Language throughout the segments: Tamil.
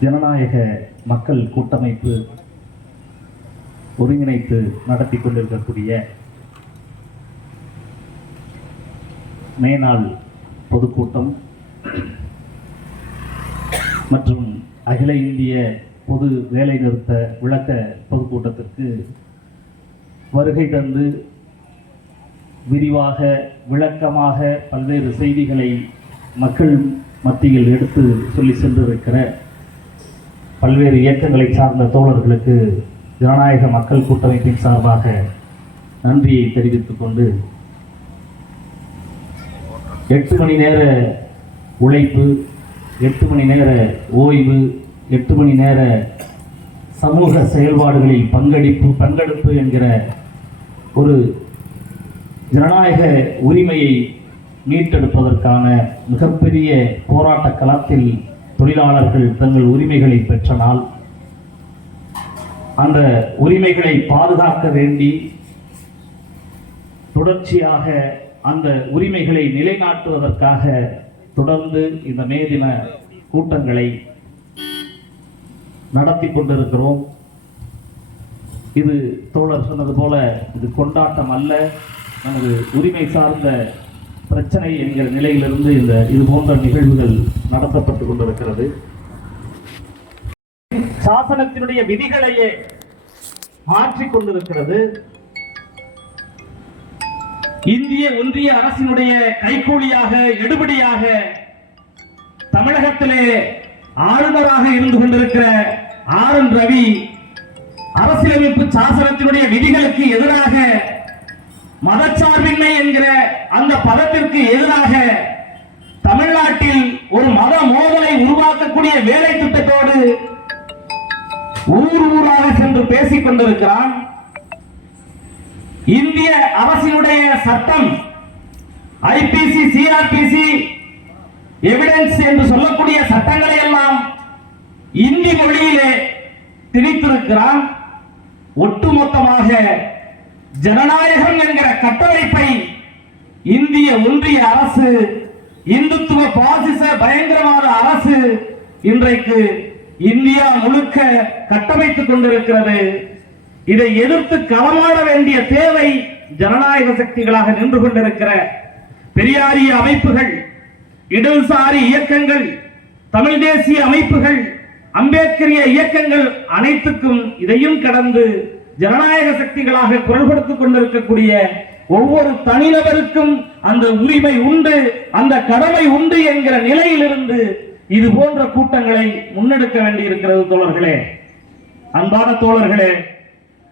ஜனநாயக மக்கள் கூட்டமைப்பு ஒருங்கிணைத்து நடத்தி கொண்டிருக்கக்கூடிய மேனாள் பொதுக்கூட்டம் மற்றும் அகில இந்திய பொது வேலைநிறுத்த விளக்க பொதுக்கூட்டத்திற்கு வருகை தந்து விரிவாக விளக்கமாக பல்வேறு செய்திகளை மக்கள் மத்தியில் எடுத்து சொல்லி சென்றிருக்கிற பல்வேறு இயக்கங்களை சார்ந்த தோழர்களுக்கு ஜனநாயக மக்கள் கூட்டமைப்பின் சார்பாக நன்றியை தெரிவித்துக் கொண்டு எட்டு மணி நேர உழைப்பு எட்டு மணி நேர ஓய்வு எட்டு மணி நேர சமூக செயல்பாடுகளில் பங்கெடுப்பு பங்கெடுப்பு என்கிற ஒரு ஜனநாயக உரிமையை மீட்டெடுப்பதற்கான மிகப்பெரிய போராட்ட களத்தில் தொழிலாளர்கள் தங்கள் உரிமைகளை பெற்ற நாள் அந்த உரிமைகளை பாதுகாக்க வேண்டி தொடர்ச்சியாக அந்த உரிமைகளை நிலைநாட்டுவதற்காக தொடர்ந்து இந்த மே தின கூட்டங்களை நடத்தி கொண்டிருக்கிறோம். இது தோழர் சொன்னது போல இது கொண்டாட்டம் அல்ல நமது உரிமை சார்ந்த பிரச்சனை என்கிற நிலையிலிருந்து இந்த இது போன்ற நிகழ்வுகள் நடத்தப்பட்டு கொண்டிருக்கிறது. சாசனத்தினுடைய விதிகளையே மாற்றிக்கொண்டிருக்கிறது இந்திய ஒன்றிய அரசினுடைய கைக்கூலியாக எடுபடியாக தமிழகத்திலே ஆளுநராக இருந்து கொண்டிருக்கிற ஆர் என் ரவி அரசியலமைப்பு சாசனத்தினுடைய விதிகளுக்கு எதிராக மதச்சார்பின்மை என்கிற அந்த பதத்திற்கு எதிராக தமிழ்நாட்டில் ஒரு மத மோதலை உருவாக்கக்கூடிய வேலை திட்டத்தோடு ஊர் ஊராக சென்று பேசிக் கொண்டிருக்கிறான். இந்திய அரசினுடைய சட்டம் ஐபிசி சிஆர்பிசி எவிடன்ஸ் என்று சொல்லக்கூடிய சட்டங்களை எல்லாம் இந்தி மொழியிலே திணித்திருக்கிறான். ஒட்டுமொத்தமாக ஜனநாயகம் என்கிற கட்டமைப்பை இந்திய ஒன்றிய அரசு இந்துத்துவ பாசிச பயங்கரவாத அரசு இன்றைக்கு இந்தியா முழுக்க கட்டமைத்துக் கொண்டிருக்கிறது. இதை எதிர்த்து களமாட வேண்டிய தேவை ஜனநாயக சக்திகளாக நின்று கொண்டிருக்கிற பெரியாரிய அமைப்புகள் இடதுசாரி இயக்கங்கள் தமிழ் தேசிய அமைப்புகள் அம்பேத்கரிய இயக்கங்கள் அனைத்துக்கும் இதையும் கடந்து ஜனநாயக சக்திகளாக குரல் கொடுத்துக் கொண்டிருக்கக்கூடிய ஒவ்வொரு தனிநபருக்கும் அந்த உரிமை உண்டு அந்த கடமை உண்டு என்கிற நிலையிலிருந்து இது போன்ற கூட்டங்களை முன்னெடுக்க வேண்டியிருக்கிறது தோழர்களே. அன்பான தோழர்களே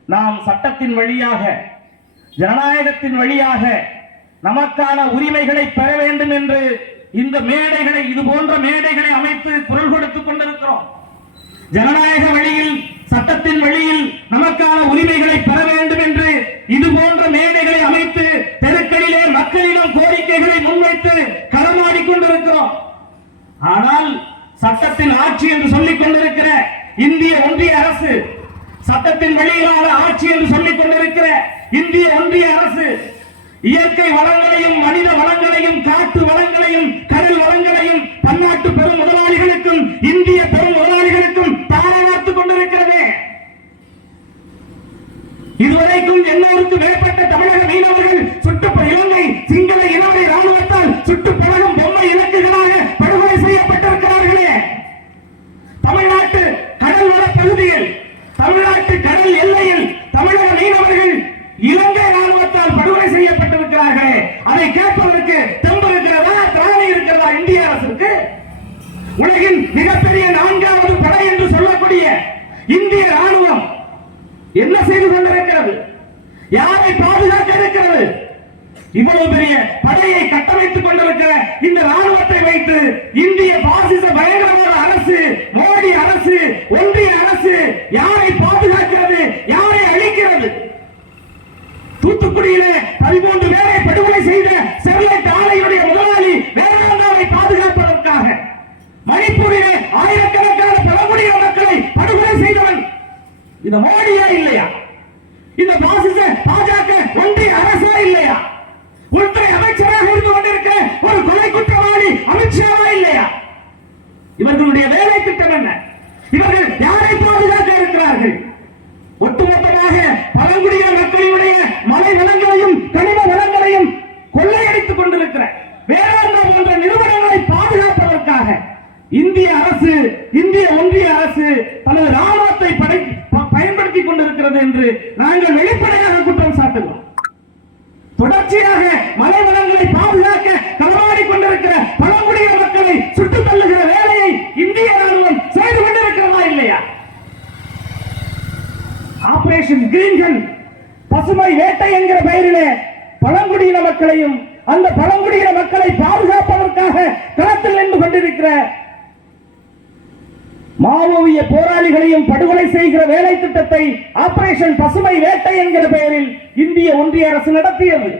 நாம் சட்டத்தின் வழியாக ஜனநாயகத்தின் வழியாக நமக்கான உரிமைகளை பெற வேண்டும் என்று இந்த மேடைகளை இது போன்ற மேடைகளை அமைத்து குரல் கொடுத்துக் கொண்டிருக்கிறோம். ஜனநாயக வழியில் சட்டத்தின் வழியில் நமக்கான உரிமைகளை பெற வேண்டும் என்று இது போன்ற மேடைகளை அமைத்து தெருக்களிலே மக்களிடம் கோரிக்கைகளை முன்வைத்து களமாடி கொண்டிருக்கிறோம். ஆனால் சட்டத்தின் ஆட்சி என்று சொல்லிக் கொண்டிருக்கிற இந்திய ஒன்றிய அரசு சட்டத்தின் வெளியிலான ஆட்சி என்று சொல்லிக் கொண்டிருக்கிற இந்திய ஒன்றிய அரசு இயற்கை வளங்களையும் மனித வளங்களையும் காட்டு வளங்களையும் கடல் வளங்களையும் இந்திய ராணுவம் என்ன செய்து கொண்டிருக்கிறது? யாரை பாதுகாக்க இருக்கிறது? இவ்வளவு பெரிய படையை கட்டமைத்துக் கொண்டிருக்கிற இந்த ராணுவத்தை வைத்து இந்திய பாசிச பயங்கரவாத அரசு மோடி அரசு ஒன்றிய அரசு யாரை பாதுகாக்கிறது? யாரை அழிக்கிறது தூத்துக்குடியிலே பதிமூன்று பேரை படுகொலை செய்த ஸ்டெர்லைட் ஆலையுடைய முதலாளி வேதாந்தாவை பாதுகாப்பதற்காக மணிப்பூரிலே ஆயிரக்கணக்கான பழங்குடியின மக்களை படுகொலை செய்தவன் இந்த மோடியா இல்லையா? இந்த பாசிச பாஜக ஒன்றிய அரசா இல்லையா? உள்துறை அமைச்சராக இருந்து கொண்டிருக்க ஒரு கொலை குற்றவாளி அமித்ஷாவா இல்லையா? இவர்களுடைய வேலை திட்டம் என்ன? இவர்கள் யாரை பாதுகாக்க இருக்கிறார்கள்? ஒட்டுமொத்தமாக பழங்குடியின மக்களுடைய மலை வளங்களையும் கனிம வளங்களையும் கொள்ளையடித்துக் கொண்டிருக்கிற வேளாண்மை போன்ற நிறுவனங்களை பாதுகாப்பதற்காக இந்திய அரசு இந்திய ஒன்றிய அரசு தனது ராணுவத்தை படை ப- பயன்படுத்திக் கொண்டிருக்கிறது என்று நாங்கள் வெளிப்படையாக குற்றம் சாட்டுகிறோம் தொடர்ச்சியாக மலை வளங்களை பாதுகாக்க களமாடிக் கொண்டிருக்கிற பழங்குடியின மக்களை சுட்டுத் தள்ளுகிற வேலையை இந்திய ராணுவம் செய்து கொண்டிருக்கிறதா இல்லையா ஆபரேஷன் கிரீன்கள் பசுமை வேட்டை என்கிற பெயரிலே பழங்குடியின மக்களையும் அந்த பழங்குடியின மக்களை பாதுகாப்பதற்காக களத்தில் நின்று கொண்டிருக்கிற மாவோவிய போராளிகளையும் படுகொலை செய்கிற வேலை திட்டத்தை ஆபரேஷன் பசுமை வேட்டை என்கிற பெயரில் இந்திய ஒன்றிய அரசு நடத்தியது.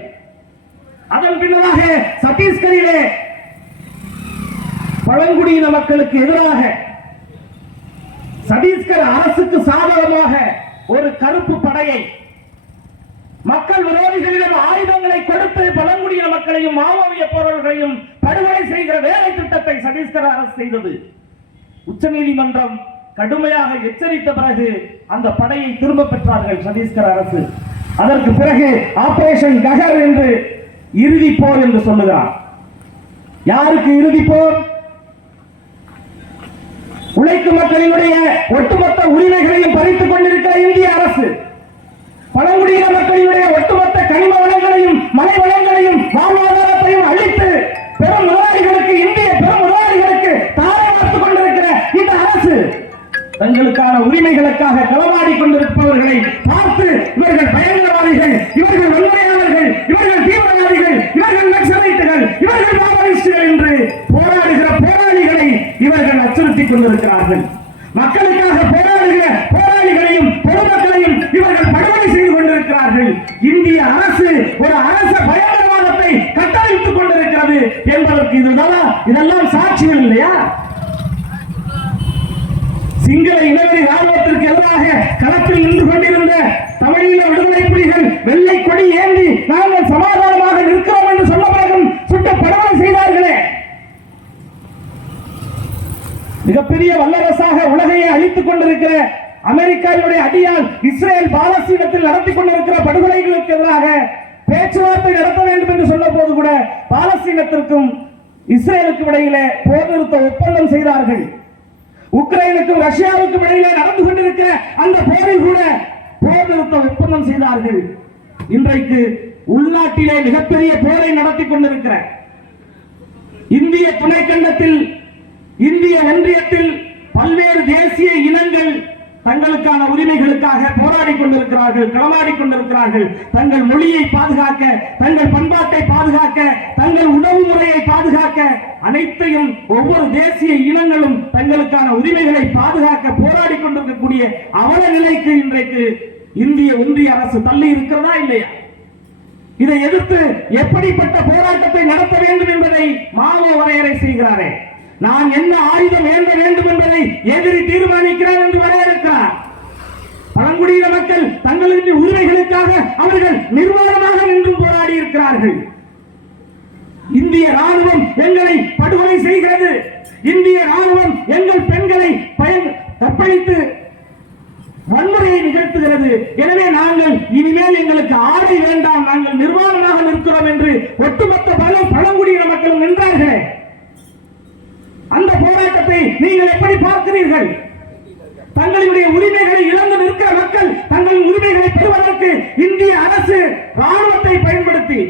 அதன் பின்னராக சத்தீஸ்கரிலே பழங்குடியின மக்களுக்கு எதிராக சத்தீஸ்கர் அரசுக்கு சாதகமாக ஒரு கருப்பு படையை மக்கள் விரோதிகளிடம் ஆயுதங்களை கொடுத்து பழங்குடியின மக்களையும் மாவோவிய போராளிகளையும் படுகொலை செய்கிற வேலை திட்டத்தை சட்டீஸ்கர் அரசு செய்தது. உச்சநீதிமன்றம் கடுமையாக எச்சரித்த பிறகு அந்த படையை திரும்ப பெற்றார்கள் சட்டீஸ்கர் அரசு. அதற்கு பிறகு ஆபரேஷன் ககர் என்று இறுதி போர் என்று சொல்லுகிறார். யாருக்கு இறுதி போர்? உழைக்கும் மக்களினுடைய ஒட்டுமொத்த உரிமைகளையும் பறித்துக் கொண்டிருக்கிற இந்திய அரசு. பழங்குடியின மக்களினுடைய ஒட்டுமொத்த கனிம வளங்களையும் மலை வளங்களையும் வாழ்வாதாரத்தையும் அழித்து பெரும் முதலாளிகளுக்கு இந்திய பெரும் முதலாளிகளுக்கு தாரை பார்த்துக் கொண்டிருக்கிற இந்த அரசு தங்களுக்கான உரிமைகளுக்காக களமாடி கொண்டிருப்பவர்களை பார்த்து இவர்கள் பயங்கரவாதிகள் இவர்கள் வன்முறையாளர்கள் இவர்கள் தீவிரவாதிகள் இவர்கள் நக்சலைட்டுகள் இவர்கள் மாவோயிஸ்டுகள் என்று போராடுகிற போராளிகளை இவர்கள் அச்சுறுத்திக் கொண்டிருக்கிறார்கள். மக்களுக்காக போராடுகிற போராளிகளையும் பொதுமக்களையும் இவர்கள் படுகொலை செய்து கொண்டிருக்கிறார்கள். இந்திய அரசு ஒரு அரச பயங்கரவாதத்தை கட்டமைத்துக் கொண்டிருக்கிறது என்பதற்கு இதுதான்? இதெல்லாம் சாட்சிகள் இல்லையா? சிங்கள இனவெறி ராணுவத்திற்கு எதிராக களத்தில் நின்று கொண்டிருந்த தமிழீழ விடுதலை புலிகள் வெள்ளை கொடி ஏந்தி நாங்கள் சமாதானமாக நிற்கிறோம் என்று சொன்ன பிறகும் சுட்டு படுகொலை செய்தார்களே. மிகப்பெரிய வல்லரசாக உலகையே அழித்துக் கொண்டிருக்கிற அமெரிக்காவினுடைய அடியால் இஸ்ரேல் பாலஸ்தீனத்தில் நடத்தி கொண்டிருக்கிற படுகொலைகளுக்கு எதிராக பேச்சுவார்த்தை நடத்த வேண்டும் என்று சொன்ன போது கூட பாலஸ்தீனத்திற்கும் இஸ்ரேலுக்கும் இடையிலே போர் நிறுத்த ஒப்பந்தம் செய்தார்கள். உக்ரைனுக்கும் ரஷ்யாவுக்கும் இடையிலே நடந்து கொண்டிருக்கிற அந்த போரில் கூட போர் நிறுத்த ஒப்பந்தம் செய்தார்கள். இன்றைக்கு உள்நாட்டிலே மிகப்பெரிய போரை நடத்தி கொண்டிருக்கிற இந்திய துணைக்கண்டத்தில் இந்திய ஒன்றியத்தில் பல்வேறு தேசிய இனங்கள் தங்களுக்கான உரிமைகளுக்காக போராடி கொண்டிருக்கிறார்கள் களமாடி கொண்டிருக்கிறார்கள். தங்கள் மொழியை பாதுகாக்க தங்கள் பண்பாட்டை பாதுகாக்க தங்கள் உணவு முறையை பாதுகாக்க அனைத்தையும் ஒவ்வொரு தேசிய இனங்களும் தங்களுக்கான உரிமைகளை பாதுகாக்க போராடி கொண்டிருக்கக்கூடிய அவல நிலைக்கு இன்றைக்கு இந்திய ஒன்றிய அரசு தள்ளி இருக்கிறதா இல்லையா? இதை எதிர்த்து எப்படிப்பட்ட போராட்டத்தை நடத்த வேண்டும் என்பதை மாவோ வரையறை செய்கிறாரே. நான் என்ன ஆயுதம் ஏந்த வேண்டும் என்பதை எதிரி தீர்மானிக்கிறார் என்று வரையறுக்கிறார் பழங்குடியின மக்கள் தங்களின் உரிமைகளுக்காக அவர்கள் நிர்வாணமாக நின்று போராடி இருக்கிறார்கள். இந்திய ராணுவம் எங்களை படுகொலை செய்கிறது. இந்திய ராணுவம் எங்கள் பெண்களை பயன் கற்பழித்து வன்முறையை நிகழ்த்துகிறது. எனவே நாங்கள் இனிமேல் எங்களுக்கு ஆடை வேண்டாம். நாங்கள் நிர்வாணமாக நிற்கிறோம் என்று ஒட்டுமொத்த பல பழங்குடியின மக்களும் நின்றார்களே. அந்த போராட்டத்தை நீங்கள் எப்படி பார்க்கிறீர்கள்? தங்களுடைய உரிமைகளை இழந்து நிற்கிற மக்கள் தங்களின் உரிமைகளை பெறுவதற்கு இந்திய அரசு ராணுவத்தை பயன்படுத்தி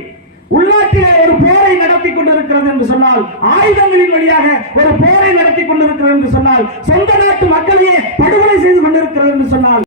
உள்நாட்டிலே ஒரு போரை நடத்தி கொண்டிருக்கிறது என்று சொன்னால் ஆயுதங்களின் வழியாக ஒரு போரை நடத்தி கொண்டிருக்கிறது என்று சொன்னால் சொந்த நாட்டு மக்களையே படுகொலை செய்து கொண்டிருக்கிறது என்று சொன்னால்